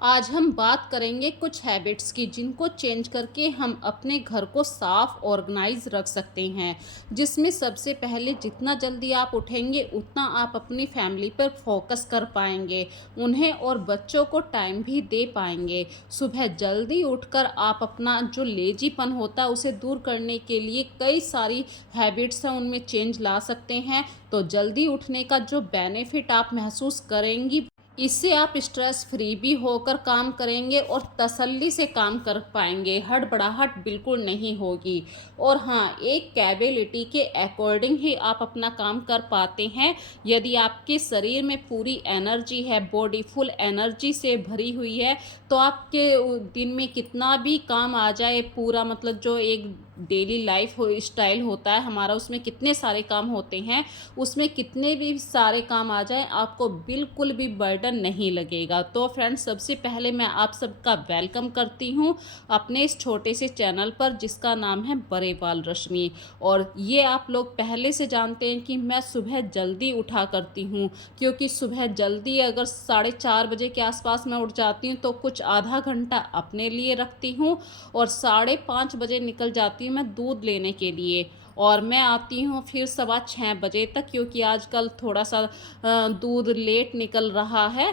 आज हम बात करेंगे कुछ हैबिट्स की जिनको चेंज करके हम अपने घर को साफ ऑर्गेनाइज रख सकते हैं। जिसमें सबसे पहले जितना जल्दी आप उठेंगे उतना आप अपनी फैमिली पर फोकस कर पाएंगे, उन्हें और बच्चों को टाइम भी दे पाएंगे। सुबह जल्दी उठकर आप अपना जो लेजीपन होता है उसे दूर करने के लिए कई सारी हैबिट्स हैं उनमें चेंज ला सकते हैं। तो जल्दी उठने का जो बेनिफिट आप महसूस करेंगी, इससे आप स्ट्रेस फ्री भी होकर काम करेंगे और तसल्ली से काम कर पाएंगे, हड़बड़ाहट बिल्कुल नहीं होगी। और हाँ, एक कैपेबिलिटी के अकॉर्डिंग ही आप अपना काम कर पाते हैं। यदि आपके शरीर में पूरी एनर्जी है, बॉडी फुल एनर्जी से भरी हुई है, तो आपके दिन में कितना भी काम आ जाए, पूरा मतलब जो एक डेली लाइफ हो स्टाइल होता है हमारा, उसमें कितने सारे काम होते हैं, उसमें कितने भी सारे काम आ जाएं, आपको बिल्कुल भी बर्डन नहीं लगेगा। तो फ्रेंड्स, सबसे पहले मैं आप सबका वेलकम करती हूँ अपने इस छोटे से चैनल पर जिसका नाम है बड़े बाल रश्मि। और ये आप लोग पहले से जानते हैं कि मैं सुबह जल्दी उठा करती हूँ, क्योंकि सुबह जल्दी अगर 4:30 बजे के आसपास मैं उठ जाती हूँ तो कुछ आधा घंटा अपने लिए रखती हूँ और 5:30 बजे निकल जाती हूँ मैं दूध लेने के लिए। और मैं आती हूँ फिर 6:15 बजे तक, क्योंकि आजकल थोड़ा सा दूध लेट निकल रहा है।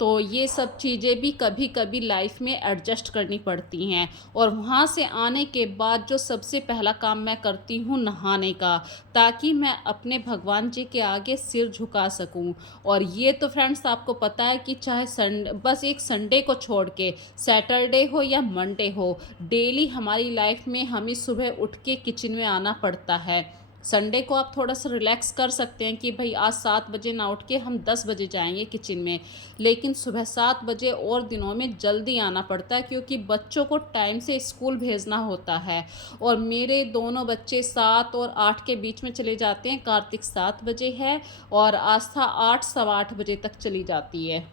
तो ये सब चीज़ें भी कभी कभी लाइफ में एडजस्ट करनी पड़ती हैं। और वहाँ से आने के बाद जो सबसे पहला काम मैं करती हूँ नहाने का, ताकि मैं अपने भगवान जी के आगे सिर झुका सकूँ। और ये तो फ्रेंड्स आपको पता है कि चाहे संडे, बस एक संडे को छोड़ के सैटरडे हो या मंडे हो, डेली हमारी लाइफ में हमें सुबह उठ के किचन में आना पड़ता है। संडे को आप थोड़ा सा रिलैक्स कर सकते हैं कि भाई आज 7 बजे ना उठ के हम 10 बजे जाएंगे किचन में, लेकिन सुबह 7 बजे और दिनों में जल्दी आना पड़ता है, क्योंकि बच्चों को टाइम से स्कूल भेजना होता है। और मेरे दोनों बच्चे 7 और 8 के बीच में चले जाते हैं। कार्तिक 7 बजे है और आस्था 8 सवा 8 बजे तक चली जाती है।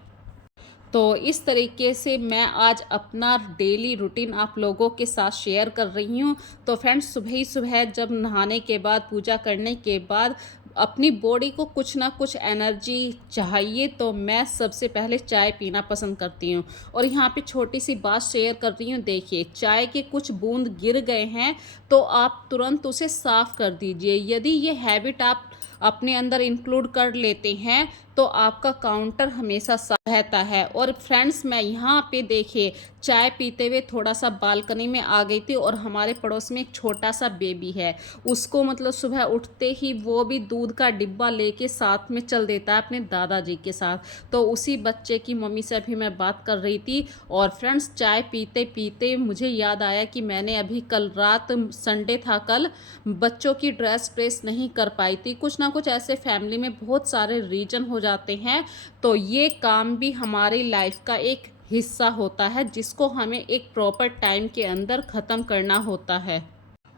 तो इस तरीके से मैं आज अपना डेली रूटीन आप लोगों के साथ शेयर कर रही हूँ। तो फ्रेंड्स, सुबह ही सुबह जब नहाने के बाद, पूजा करने के बाद अपनी बॉडी को कुछ ना कुछ एनर्जी चाहिए, तो मैं सबसे पहले चाय पीना पसंद करती हूँ। और यहाँ पे छोटी सी बात शेयर कर रही हूँ, देखिए चाय के कुछ बूंद गिर गए हैं तो आप तुरंत उसे साफ़ कर दीजिए। यदि ये हैबिट आप अपने अंदर इंक्लूड कर लेते हैं तो आपका काउंटर हमेशा साफ रहता है। और फ्रेंड्स, मैं यहाँ पे देखिए चाय पीते हुए थोड़ा सा बालकनी में आ गई थी और हमारे पड़ोस में एक छोटा सा बेबी है, उसको मतलब सुबह उठते ही वो भी दूध का डिब्बा लेके साथ में चल देता है अपने दादाजी के साथ। तो उसी बच्चे की मम्मी से अभी मैं बात कर रही थी। और फ्रेंड्स, चाय पीते पीते मुझे याद आया कि मैंने अभी कल रात, संडे था कल, बच्चों की ड्रेस प्रेस नहीं कर पाई थी। कुछ ना कुछ ऐसे फैमिली में बहुत सारे रीजन हो जाते हैं। तो ये काम भी हमारी लाइफ का एक हिस्सा होता है जिसको हमें एक प्रॉपर टाइम के अंदर ख़त्म करना होता है।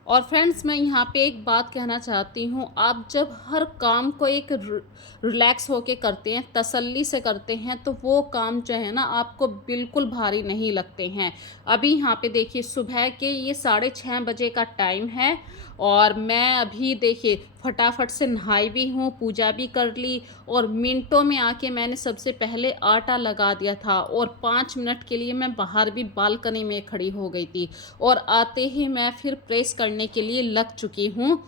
और फ्रेंड्स, मैं यहाँ पे एक बात कहना चाहती हूँ, आप जब हर काम को एक रिलैक्स होके करते हैं, तसल्ली से करते हैं, तो वो काम जो है ना आपको बिल्कुल भारी नहीं लगते हैं। अभी यहाँ पे देखिए सुबह के ये 6:30 बजे का टाइम है और मैं अभी देखिए फटाफट से नहाई भी हूँ, पूजा भी कर ली और मिनटों में आके मैंने सबसे पहले आटा लगा दिया था और 5 मिनट के लिए मैं बाहर भी बालकनी में खड़ी हो गई थी। और आते ही मैं फिर प्रेस करने के लिए लग चुकी हूँ,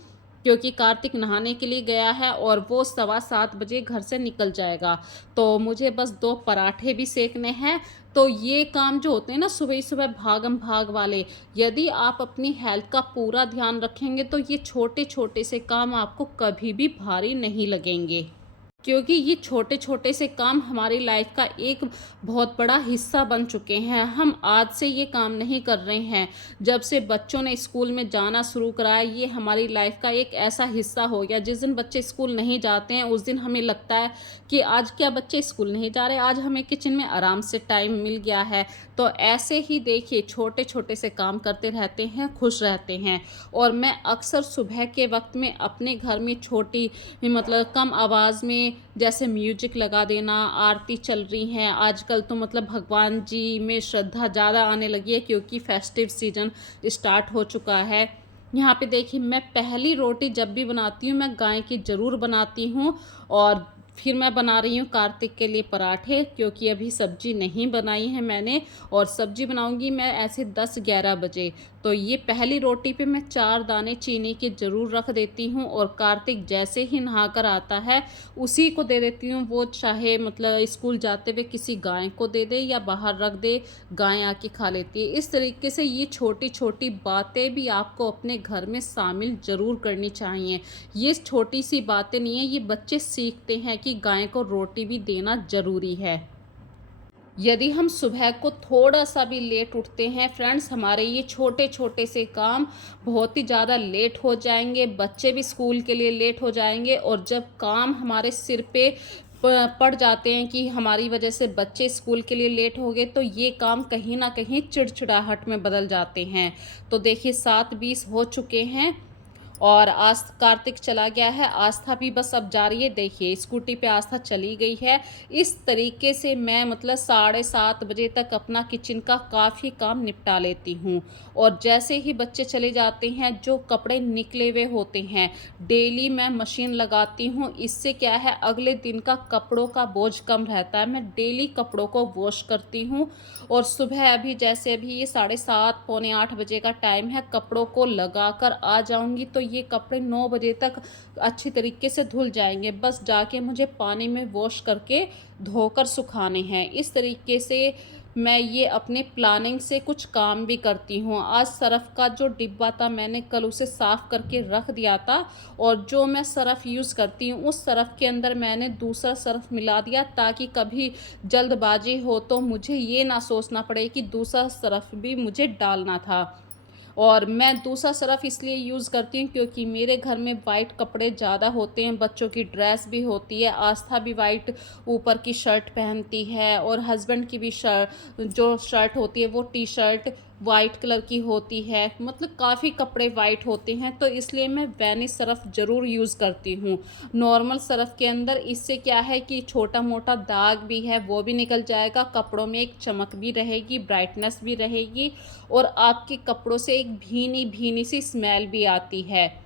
क्योंकि कार्तिक नहाने के लिए गया है और वो 7:15 बजे घर से निकल जाएगा। तो मुझे बस 2 पराठे भी सेकने हैं। तो ये काम जो होते हैं ना सुबह ही सुबह भागम भाग वाले, यदि आप अपनी हेल्थ का पूरा ध्यान रखेंगे तो ये छोटे छोटे से काम आपको कभी भी भारी नहीं लगेंगे, क्योंकि ये छोटे छोटे से काम हमारी लाइफ का एक बहुत बड़ा हिस्सा बन चुके हैं। हम आज से ये काम नहीं कर रहे हैं, जब से बच्चों ने स्कूल में जाना शुरू करा है ये हमारी लाइफ का एक ऐसा हिस्सा हो गया। जिस दिन बच्चे स्कूल नहीं जाते हैं उस दिन हमें लगता है कि आज क्या बच्चे स्कूल नहीं जा रहे, आज हमें किचन में आराम से टाइम मिल गया है। तो ऐसे ही देखिए छोटे छोटे से काम करते रहते हैं, खुश रहते हैं। और मैं अक्सर सुबह के वक्त में अपने घर में छोटी, मतलब कम आवाज़ में जैसे म्यूजिक लगा देना, आरती चल रही हैं आजकल, तो मतलब भगवान जी में श्रद्धा ज़्यादा आने लगी है क्योंकि फेस्टिव सीजन स्टार्ट हो चुका है। यहाँ पे देखिए मैं पहली रोटी जब भी बनाती हूँ मैं गाय की ज़रूर बनाती हूँ। और फिर मैं बना रही हूँ कार्तिक के लिए पराठे, क्योंकि अभी सब्जी नहीं बनाई है मैंने, और सब्जी बनाऊंगी मैं ऐसे 10-11 बजे। तो ये पहली रोटी पे मैं 4 दाने चीनी के ज़रूर रख देती हूँ, और कार्तिक जैसे ही नहा कर आता है उसी को दे देती हूँ। वो चाहे मतलब स्कूल जाते हुए किसी गाय को दे दे या बाहर रख दे, गाय आके खा लेती है। इस तरीके से ये छोटी छोटी बातें भी आपको अपने घर में शामिल ज़रूर करनी चाहिए। ये छोटी सी बातें नहीं है, ये बच्चे सीखते हैं कि गाय को रोटी भी देना ज़रूरी है। यदि हम सुबह को थोड़ा-सा भी लेट उठते हैं फ्रेंड्स, हमारे ये छोटे-छोटे से काम बहुत ही ज़्यादा लेट हो जाएँगे, बच्चे भी स्कूल के लिए लेट हो जाएँगे, और जब काम हमारे सिर पे पड़ जाते हैं कि हमारी वजह से बच्चे स्कूल के लिए लेट हो गए, तो ये काम कहीं न कहीं चिड़चिड़ाहट में बदल जाते हैं। तो देखिए 7:20 हो चुके हैं, और आज कार्तिक चला गया है, आस्था भी बस अब जा रही है। देखिए स्कूटी पे आस्था चली गई है। इस तरीके से मैं मतलब 7:30 बजे तक अपना किचन का काफ़ी काम निपटा लेती हूँ, और जैसे ही बच्चे चले जाते हैं, जो कपड़े निकले हुए होते हैं, डेली मैं मशीन लगाती हूँ। इससे क्या है, अगले दिन का कपड़ों का बोझ कम रहता है। मैं डेली कपड़ों को वॉश करती हूँ, और सुबह अभी जैसे अभी ये 7:30 पौने 8 बजे का टाइम है, कपड़ों को लगा कर आ जाऊँगी तो ये कपड़े 9 बजे तक अच्छी तरीके से धुल जाएँगे। बस जाके मुझे पानी में वॉश करके धोकर सुखाने हैं। इस तरीके से मैं ये अपने प्लानिंग से कुछ काम भी करती हूँ। आज सर्फ़ का जो डिब्बा था, मैंने कल उसे साफ़ करके रख दिया था, और जो मैं सर्फ़ यूज़ करती हूँ उस सर्फ़ के अंदर मैंने दूसरा सर्फ़ मिला दिया, ताकि कभी जल्दबाजी हो तो मुझे ये ना सोचना पड़े कि दूसरा सर्फ़ भी मुझे डालना था। और मैं दूसरा सर्फ़ इसलिए यूज़ करती हूँ क्योंकि मेरे घर में वाइट कपड़े ज़्यादा होते हैं, बच्चों की ड्रेस भी होती है, आस्था भी वाइट ऊपर की शर्ट पहनती है, और हस्बैंड की भी जो शर्ट होती है वो टी-शर्ट वाइट कलर की होती है, मतलब काफ़ी कपड़े वाइट होते हैं, तो इसलिए मैं वैनिश सर्फ़ ज़रूर यूज़ करती हूँ नॉर्मल सर्फ़ के अंदर। इससे क्या है कि छोटा-मोटा दाग भी है वो भी निकल जाएगा, कपड़ों में एक चमक भी रहेगी, ब्राइटनेस भी रहेगी, और आपके कपड़ों से एक भीनी-भीनी सी स्मेल भी आती है।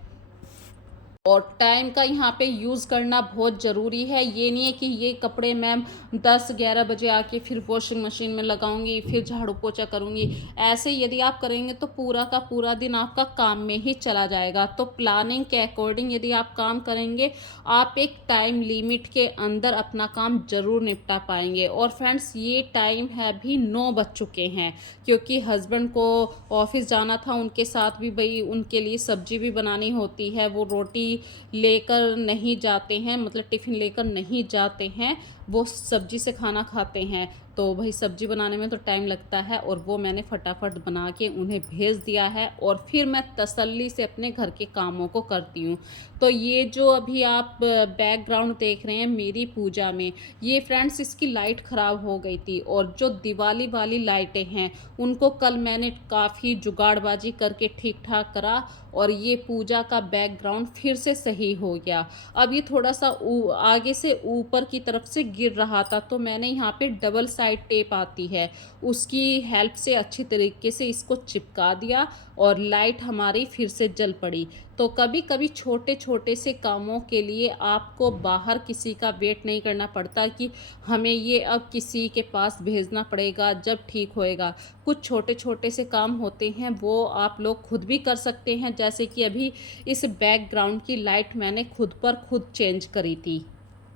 और टाइम का यहाँ पे यूज़ करना बहुत ज़रूरी है। ये नहीं है कि ये कपड़े मैं 10-11 बजे आके फिर वॉशिंग मशीन में लगाऊंगी, फिर झाड़ू पोछा करूँगी। ऐसे यदि आप करेंगे तो पूरा का पूरा दिन आपका काम में ही चला जाएगा। तो प्लानिंग के अकॉर्डिंग यदि आप काम करेंगे, आप एक टाइम लिमिट के अंदर अपना काम ज़रूर निपटा पाएंगे। और फ्रेंड्स, ये टाइम है अभी 9 बज चुके हैं, क्योंकि हस्बैंड को ऑफिस जाना था, उनके साथ भी भाई उनके लिए सब्जी भी बनानी होती है। वो रोटी लेकर नहीं जाते हैं, मतलब टिफ़िन लेकर नहीं जाते हैं, वो सब्जी से खाना खाते हैं। तो भाई सब्जी बनाने में तो टाइम लगता है, और वो मैंने फटाफट बना के उन्हें भेज दिया है, और फिर मैं तसल्ली से अपने घर के कामों को करती हूँ। तो ये जो अभी आप बैकग्राउंड देख रहे हैं मेरी पूजा में, ये फ्रेंड्स इसकी लाइट ख़राब हो गई थी, और जो दिवाली वाली लाइटें हैं उनको कल मैंने काफ़ी जुगाड़बाजी करके ठीक ठाक करा, और ये पूजा का बैकग्राउंड फिर से सही हो गया। अब ये थोड़ा सा आगे से ऊपर की तरफ से गिर रहा था, तो मैंने यहाँ पे डबल साइड टेप आती है, उसकी हेल्प से अच्छी तरीके से इसको चिपका दिया, और लाइट हमारी फिर से जल पड़ी। तो कभी कभी छोटे छोटे से कामों के लिए आपको बाहर किसी का वेट नहीं करना पड़ता कि हमें ये अब किसी के पास भेजना पड़ेगा जब ठीक होएगा। कुछ छोटे छोटे से काम होते हैं वो आप लोग खुद भी कर सकते हैं, जैसे कि अभी इस बैकग्राउंड की लाइट मैंने खुद पर खुद चेंज करी थी।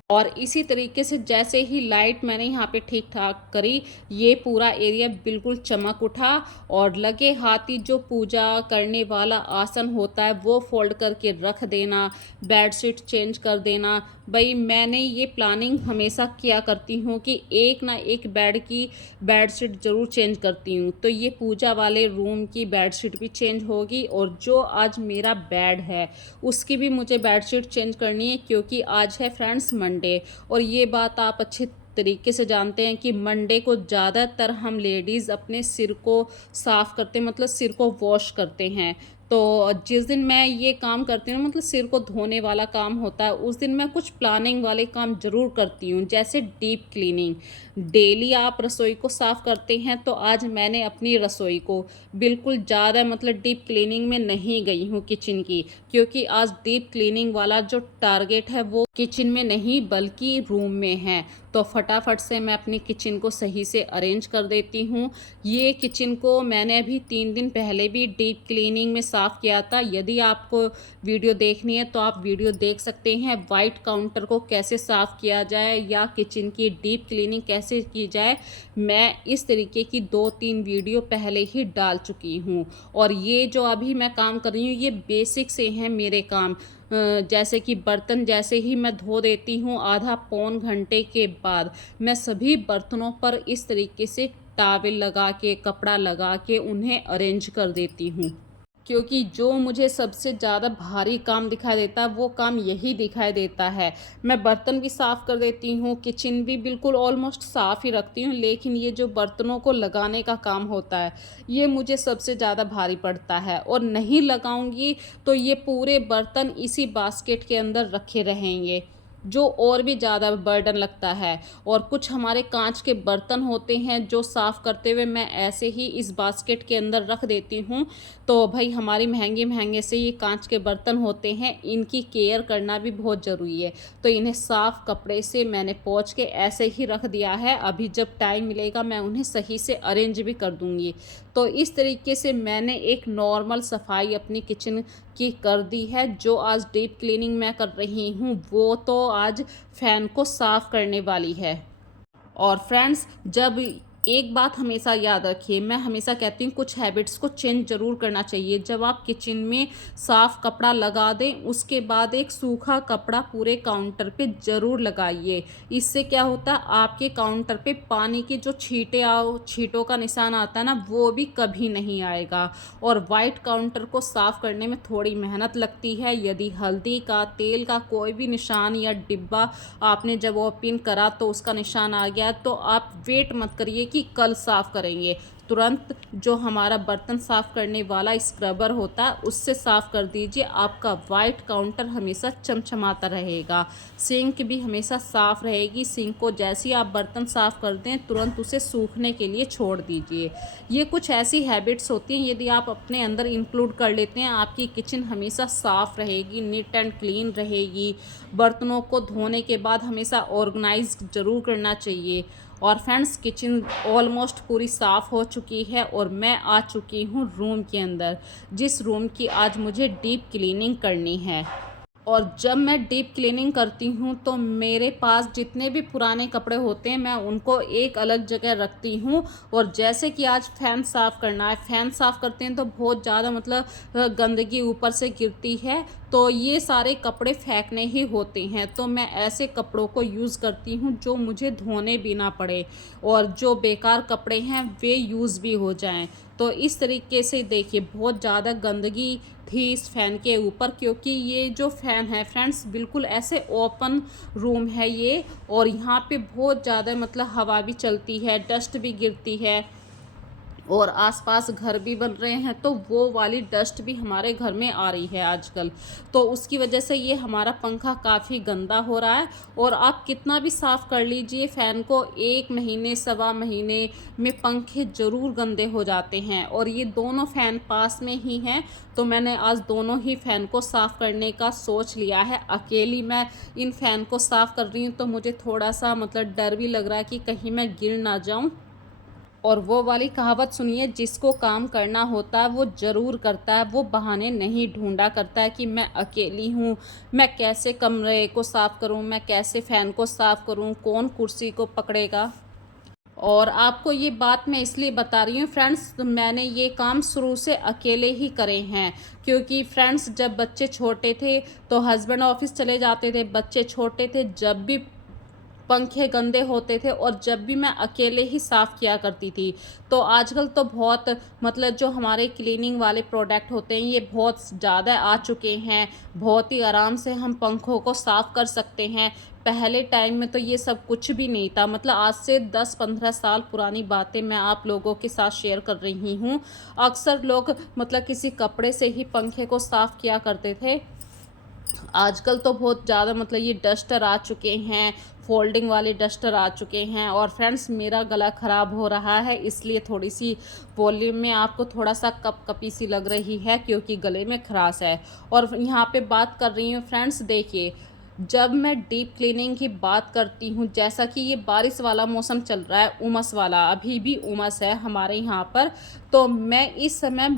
और इसी तरीके से जैसे ही लाइट मैंने यहाँ पे ठीक ठाक करी, ये पूरा एरिया बिल्कुल चमक उठा, और लगे हाथ ही जो पूजा करने वाला आसन होता है वो फोल्ड करके रख देना, बेडशीट चेंज कर देना। भाई मैंने ये प्लानिंग हमेशा किया करती हूँ कि एक ना एक बेड की बेडशीट ज़रूर चेंज करती हूँ। तो ये पूजा वाले रूम की बेडशीट भी चेंज होगी, और जो आज मेरा बेड है उसकी भी मुझे बेडशीट चेंज करनी है, क्योंकि आज है फ्रेंड्स मंडे। और ये बात आप अच्छे तरीके से जानते हैं कि मंडे को ज़्यादातर हम लेडीज़ अपने सिर को साफ़ करते हैं, मतलब सिर को वॉश करते हैं। तो जिस दिन मैं ये काम करती हूँ, मतलब सिर को धोने वाला काम होता है, उस दिन मैं कुछ प्लानिंग वाले काम ज़रूर करती हूँ, जैसे डीप क्लीनिंग। डेली आप रसोई को साफ़ करते हैं, तो आज मैंने अपनी रसोई को बिल्कुल ज़्यादा मतलब डीप क्लीनिंग में नहीं गई हूँ किचन की, क्योंकि आज डीप क्लीनिंग वाला जो टारगेट है वो किचन में नहीं बल्कि रूम में है। तो फटाफट से मैं अपनी किचन को सही से अरेंज कर देती हूँ। ये किचन को मैंने अभी 3 दिन पहले भी डीप क्लीनिंग में साफ़ किया था। यदि आपको वीडियो देखनी है तो आप वीडियो देख सकते हैं, वाइट काउंटर को कैसे साफ़ किया जाए या किचन की डीप क्लीनिंग कैसे की जाए। मैं इस तरीके की 2-3 वीडियो पहले ही डाल चुकी हूँ, और ये जो अभी मैं काम कर रही हूँ ये बेसिक से हैं मेरे काम। जैसे कि बर्तन जैसे ही मैं धो देती हूँ, आधा पौन घंटे के बाद मैं सभी बर्तनों पर इस तरीके से टॉवेल लगा के, कपड़ा लगा के उन्हें अरेंज कर देती हूँ। क्योंकि जो मुझे सबसे ज़्यादा भारी काम दिखाई देता है, वो काम यही दिखाई देता है। मैं बर्तन भी साफ़ कर देती हूँ, किचन भी बिल्कुल ऑलमोस्ट साफ़ ही रखती हूँ, लेकिन ये जो बर्तनों को लगाने का काम होता है, ये मुझे सबसे ज़्यादा भारी पड़ता है, और नहीं लगाऊँगी तो ये पूरे बर्तन इसी बास्केट के अंदर रखे रहेंगे, जो और भी ज़्यादा बर्डन लगता है। और कुछ हमारे कांच के बर्तन होते हैं जो साफ़ करते हुए मैं ऐसे ही इस बास्केट के अंदर रख देती हूँ। तो भाई हमारी महंगे महंगे से ये कांच के बर्तन होते हैं, इनकी केयर करना भी बहुत ज़रूरी है। तो इन्हें साफ़ कपड़े से मैंने पोंछ के ऐसे ही रख दिया है, अभी जब टाइम मिलेगा मैं उन्हें सही से अरेंज भी कर दूँगी। तो इस तरीके से मैंने एक नॉर्मल सफाई अपनी किचन की कर दी है। जो आज डीप क्लीनिंग मैं कर रही हूँ वो तो आज फ़ैन को साफ़ करने वाली है। और फ्रेंड्स, जब एक बात हमेशा याद रखिए, मैं हमेशा कहती हूँ कुछ हैबिट्स को चेंज ज़रूर करना चाहिए। जब आप किचन में साफ़ कपड़ा लगा दें, उसके बाद एक सूखा कपड़ा पूरे काउंटर पे ज़रूर लगाइए। इससे क्या होता है, आपके काउंटर पे पानी की जो छींटों का निशान आता है ना, वो भी कभी नहीं आएगा। और वाइट काउंटर को साफ़ करने में थोड़ी मेहनत लगती है। यदि हल्दी का, तेल का कोई भी निशान या डिब्बा आपने जब ओपन करा तो उसका निशान आ गया, तो आप वेट मत करिए कि कल साफ़ करेंगे। तुरंत जो हमारा बर्तन साफ़ करने वाला स्क्रबर होता है उससे साफ़ कर दीजिए। आपका वाइट काउंटर हमेशा चमचमाता रहेगा। सिंक भी हमेशा साफ़ रहेगी। सिंक को जैसे ही आप बर्तन साफ़ कर दें, तुरंत उसे सूखने के लिए छोड़ दीजिए। ये कुछ ऐसी हैबिट्स होती हैं, यदि आप अपने अंदर इंक्लूड कर लेते हैं, आपकी किचन हमेशा साफ़ रहेगी, नीट एंड क्लीन रहेगी। बर्तनों को धोने के बाद हमेशा ऑर्गेनाइज ज़रूर करना चाहिए। और फ्रेंड्स, किचन ऑलमोस्ट पूरी साफ़ हो चुकी है और मैं आ चुकी हूँ रूम के अंदर, जिस रूम की आज मुझे डीप क्लीनिंग करनी है। और जब मैं डीप क्लीनिंग करती हूँ तो मेरे पास जितने भी पुराने कपड़े होते हैं मैं उनको एक अलग जगह रखती हूँ। और जैसे कि आज फ़ैन साफ़ करना है, फ़ैन साफ़ करते हैं तो बहुत ज़्यादा मतलब गंदगी ऊपर से गिरती है, तो ये सारे कपड़े फेंकने ही होते हैं। तो मैं ऐसे कपड़ों को यूज़ करती हूँ जो मुझे धोने भी ना पड़े, और जो बेकार कपड़े हैं वे यूज़ भी हो जाएं। तो इस तरीके से देखिए, बहुत ज़्यादा गंदगी थी इस फ़ैन के ऊपर, क्योंकि ये जो फ़ैन है फ्रेंड्स बिल्कुल ऐसे ओपन रूम है ये, और यहाँ पे बहुत ज़्यादा मतलब हवा भी चलती है, डस्ट भी गिरती है, और आसपास घर भी बन रहे हैं, तो वो वाली डस्ट भी हमारे घर में आ रही है आजकल। तो उसकी वजह से ये हमारा पंखा काफ़ी गंदा हो रहा है। और आप कितना भी साफ़ कर लीजिए फ़ैन को, 1 महीने, सवा महीने में पंखे ज़रूर गंदे हो जाते हैं। और ये दोनों फ़ैन पास में ही हैं, तो मैंने आज दोनों ही फ़ैन को साफ़ करने का सोच लिया है। अकेली मैं इन फ़ैन को साफ़ कर रही हूँ तो मुझे थोड़ा सा मतलब डर भी लग रहा है कि कहीं मैं गिर ना जाऊँ। और वो वाली कहावत सुनिए, जिसको काम करना होता है वो ज़रूर करता है, वो बहाने नहीं ढूंढा करता है कि मैं अकेली हूँ, मैं कैसे कमरे को साफ़ करूँ, मैं कैसे फ़ैन को साफ़ करूँ, कौन कुर्सी को पकड़ेगा। और आपको ये बात मैं इसलिए बता रही हूँ फ्रेंड्स, तो मैंने ये काम शुरू से अकेले ही करे हैं। क्योंकि फ्रेंड्स, जब बच्चे छोटे थे तो हस्बैंड ऑफिस चले जाते थे, बच्चे छोटे थे, जब भी पंखे गंदे होते थे और जब भी मैं अकेले ही साफ़ किया करती थी। तो आजकल तो बहुत मतलब जो हमारे क्लीनिंग वाले प्रोडक्ट होते हैं ये बहुत ज़्यादा आ चुके हैं, बहुत ही आराम से हम पंखों को साफ़ कर सकते हैं। पहले टाइम में तो ये सब कुछ भी नहीं था। मतलब आज से 10-15 साल पुरानी बातें मैं आप लोगों के साथ शेयर कर रही हूँ। अक्सर लोग मतलब किसी कपड़े से ही पंखे को साफ़ किया करते थे। आजकल तो बहुत ज़्यादा मतलब ये डस्टर आ चुके हैं, फ़ोल्डिंग वाले डस्टर आ चुके हैं। और फ्रेंड्स, मेरा गला ख़राब हो रहा है, इसलिए थोड़ी-सी वॉल्यूम में आपको थोड़ा-सा कँपकँपी सी लग रही है, क्योंकि गले में खराश है। और यहाँ पे बात कर रही हूँ फ्रेंड्स, देखिए, जब मैं डीप क्लीनिंग की बात करती हूँ, जैसा कि ये बारिश वाला मौसम चल रहा है, उमस वाला, अभी भी उमस है हमारे यहाँ पर, तो मैं इस समय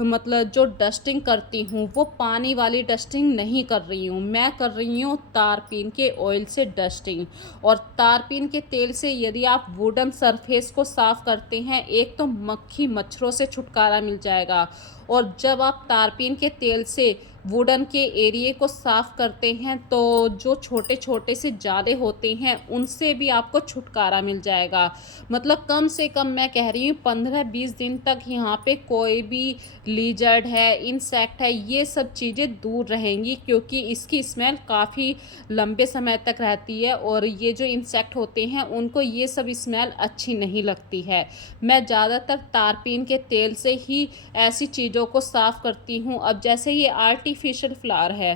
मतलब जो डस्टिंग करती हूँ वो पानी वाली डस्टिंग नहीं कर रही हूँ, मैं कर रही हूँ तारपीन के ऑयल से डस्टिंग। और तारपीन के तेल से यदि आप वुडन सरफेस को साफ़ करते हैं, एक तो मक्खी मच्छरों से छुटकारा मिल जाएगा, और जब आप तारपीन के तेल से वुडन के एरिए को साफ़ करते हैं तो जो छोटे छोटे से जाले होते हैं उनसे भी आपको छुटकारा मिल जाएगा। मतलब कम से कम मैं कह रही हूँ 15-20 दिन तक यहाँ पे कोई भी लीजर्ड है, इंसेक्ट है, ये सब चीज़ें दूर रहेंगी, क्योंकि इसकी स्मेल काफ़ी लंबे समय तक रहती है और ये जो इंसेक्ट होते हैं उनको ये सब स्मेल अच्छी नहीं लगती है। मैं ज़्यादातर तारपीन के तेल से ही ऐसी चीज़ों को साफ़ करती हूँ। अब जैसे ये आर्टिफिशियल फ्लावर है,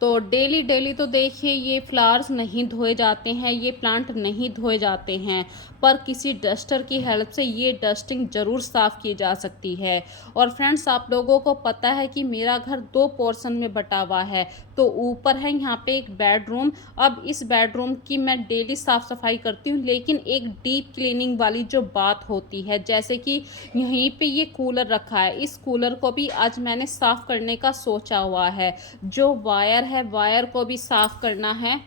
तो डेली डेली तो देखिए ये फ्लावर्स नहीं धोए जाते हैं, ये प्लांट नहीं धोए जाते हैं, पर किसी डस्टर की हेल्प से ये डस्टिंग ज़रूर साफ़ की जा सकती है। और फ्रेंड्स, आप लोगों को पता है कि मेरा घर 2 पोर्शन में बटा हुआ है। तो ऊपर है यहाँ पे एक बेडरूम। अब इस बेडरूम की मैं डेली साफ़ सफाई करती हूँ, लेकिन एक डीप क्लीनिंग वाली जो बात होती है, जैसे कि यहीं पे ये कूलर रखा है, इस कूलर को भी आज मैंने साफ़ करने का सोचा हुआ है। जो वायर है, वायर को भी साफ़ करना है।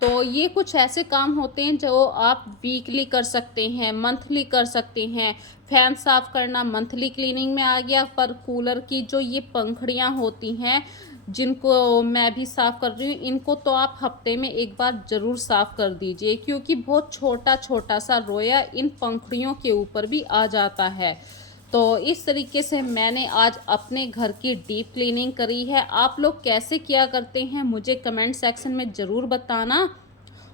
तो ये कुछ ऐसे काम होते हैं जो आप वीकली कर सकते हैं, मंथली कर सकते हैं। फैन साफ़ करना मंथली क्लीनिंग में आ गया, पर कूलर की जो ये पंखुड़ियाँ होती हैं, जिनको मैं भी साफ़ कर रही हूँ, इनको तो आप हफ्ते में एक बार ज़रूर साफ़ कर दीजिए, क्योंकि बहुत छोटा छोटा सा रोया इन पंखुड़ियों के ऊपर भी आ जाता है। तो इस तरीके से मैंने आज अपने घर की डीप क्लीनिंग करी है। आप लोग कैसे किया करते हैं मुझे कमेंट सेक्शन में ज़रूर बताना।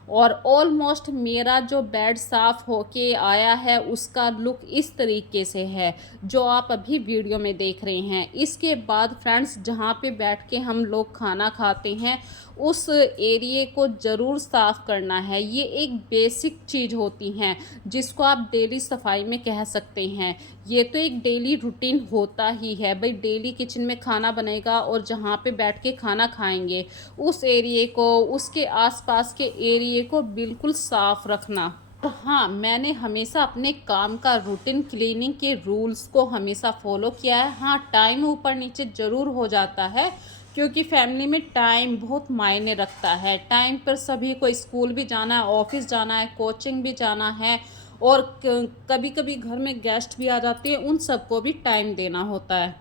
और ऑलमोस्ट मेरा जो बेड साफ़ होके आया है उसका लुक इस तरीके से है, जो आप अभी वीडियो में देख रहे हैं। इसके बाद फ्रेंड्स, जहाँ पे बैठ के हम लोग खाना खाते हैं उस एरिए को ज़रूर साफ़ करना है। ये एक बेसिक चीज़ होती हैं जिसको आप डेली सफाई में कह सकते हैं। ये तो एक डेली रूटीन होता ही है भाई, डेली किचन में खाना बनेगा और जहाँ पे बैठ के खाना खाएंगे उस एरिए को, उसके आसपास के एरिए को बिल्कुल साफ़ रखना। तो हाँ, मैंने हमेशा अपने काम का रूटीन क्लीनिंग के रूल्स को हमेशा फॉलो किया है। हाँ, टाइम ऊपर नीचे ज़रूर हो जाता है, क्योंकि फैमिली में टाइम बहुत मायने रखता है। टाइम पर सभी को स्कूल भी जाना है, ऑफिस जाना है, कोचिंग भी जाना है, और कभी कभी घर में गेस्ट भी आ जाते हैं, उन सबको भी टाइम देना होता है।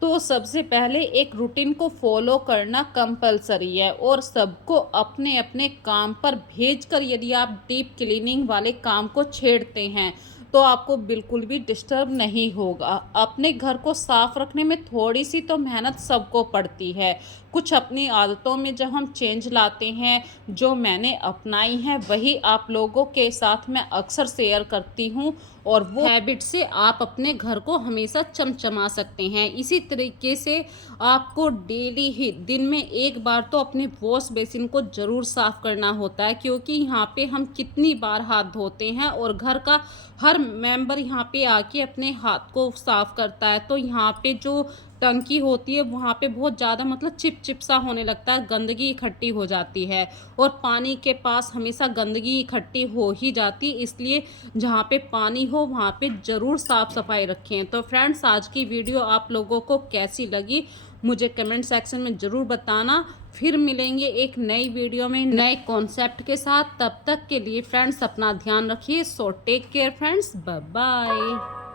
तो सबसे पहले एक रूटीन को फॉलो करना कंपलसरी है, और सबको अपने अपने काम पर भेजकर यदि आप डीप क्लीनिंग वाले काम को छेड़ते हैं तो आपको बिल्कुल भी डिस्टर्ब नहीं होगा। अपने घर को साफ रखने में थोड़ी सी तो मेहनत सबको पड़ती है। कुछ अपनी आदतों में जब हम चेंज लाते हैं, जो मैंने अपनाई हैं वही आप लोगों के साथ मैं अक्सर शेयर करती हूँ, और वो हैबिट से आप अपने घर को हमेशा चमचमा सकते हैं। इसी तरीके से आपको डेली ही दिन में एक बार तो अपने वॉश बेसिन को ज़रूर साफ़ करना होता है, क्योंकि यहाँ पे हम कितनी बार हाथ धोते हैं और घर का हर मेंबर यहाँ पे आके अपने हाथ को साफ़ करता है। तो यहाँ पे जो टंकी होती है वहाँ पे बहुत ज़्यादा मतलब चिप सा होने लगता है, गंदगी इकट्ठी हो जाती है, और पानी के पास हमेशा गंदगी इकट्ठी हो ही जाती, इसलिए जहाँ पे पानी हो वहाँ पे ज़रूर साफ़ सफाई रखें। तो फ्रेंड्स, आज की वीडियो आप लोगों को कैसी लगी मुझे कमेंट सेक्शन में ज़रूर बताना। फिर मिलेंगे एक नई वीडियो में नए कॉन्सेप्ट के साथ। तब तक के लिए फ्रेंड्स अपना ध्यान रखिए। So take care friends, bye bye.